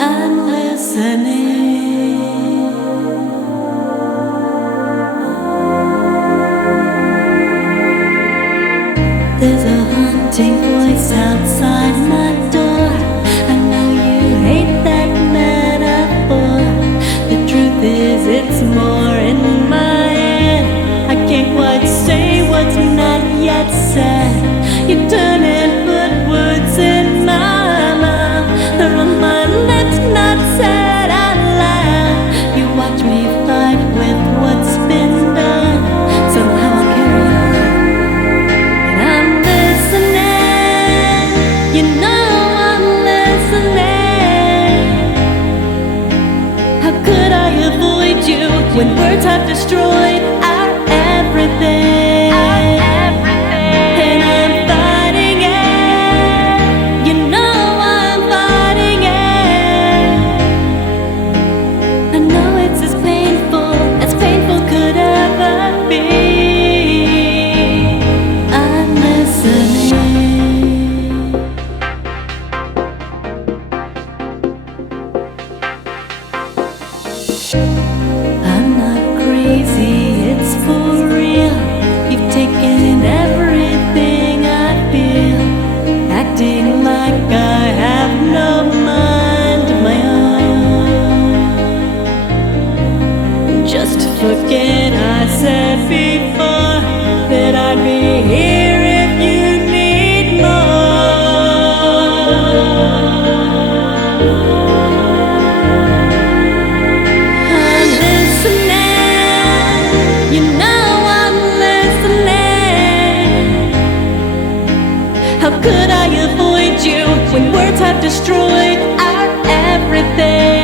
I'm listening. There's a haunting voice outside my door. I know you hate that metaphor. The truth is, it's more in my head. I can't quite say what's not yet said. You turn and put words in my mouth. They're on my lips, not said out loud. You watch me fight with what's been done. Somehow I'll carry on. And I'm listening. You know I'm listening. How could I avoid you when words have destroyed our everything? And I'm fighting it. You know I'm fighting it. I know it's as painful could ever be. I'm listening. I'm not crazy, it's for real. You've taken everything I feel, acting like I have no mind of my own. Just forget I said before that I'd be here if you need more. I'm listening. You know I'm listening. How could I avoid you when words have destroyed our everything?